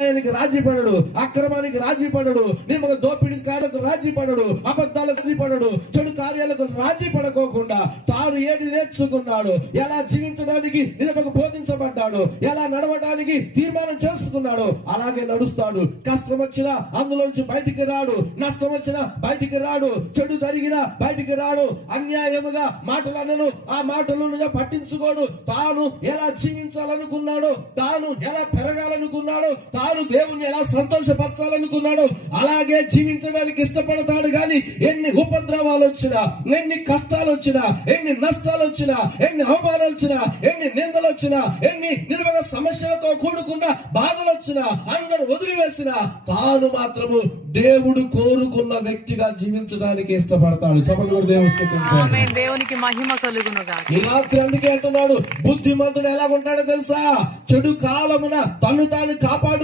అన్యాయానికి రాజీ పడడు అక్రమానికి రాజీ పడడు నిమ్మక దోపిడీ కార్లకు రాజీ పడడు అబద్ధాలకు రాజీ పడడు చెడు కార్యాలకు రాజీ పడకోకుండా తాను ఏది నేర్చుకున్నాడు ఎలా జీవించడానికి నిమ్మకు బోధించబడ్డాడు ఎలా నడవడానికి తీర్మానం చేసుకున్నాడు అలాగే నడుస్తాడు. కష్టం వచ్చినా అందులోంచి బయటికి రాడు నష్టం వచ్చినా బయటికి రాడు చెడు జరిగినా బయటికి రాడు అన్యాయముగా మాటలన్నను ఆ మాటలను పట్టించుకోడు. తాను ఎలా జీవించాలనుకున్నాడు తాను ఎలా పెరగాలనుకున్నాడు తాను దేవుణ్ణి ఎలా సంతోషపరచాలనుకున్నాడు అలాగే జీవించడానికి ఇష్టపడతాడు కానీ ఎన్ని ఉపద్రవాలు వచ్చినా ఎన్ని కష్టాలు వచ్చినా ఎన్ని నష్టాలు వచ్చినా ఎన్ని అవమానాలు వచ్చినా ఎన్ని నిందలు వచ్చినా ఎన్ని నిజంగా సమస్యలతో కూడుకున్న బాధలు వచ్చినా అందరు వదిలివేసినా తాను మాత్రము దేవుడు కోరుకున్న వ్యక్తిగా జీవించడానికి ఇష్టపడతాడు. చెప్పండి కూడా దేవుడు దేవునికి మహిమ కలుగును ఈ రాత్రి అందుకే అంటున్నాడు బుద్ధిమంతుడు ఎలా ఉంటాడో తెలుసా? చెడు కాలమున తను తాను కాపాడు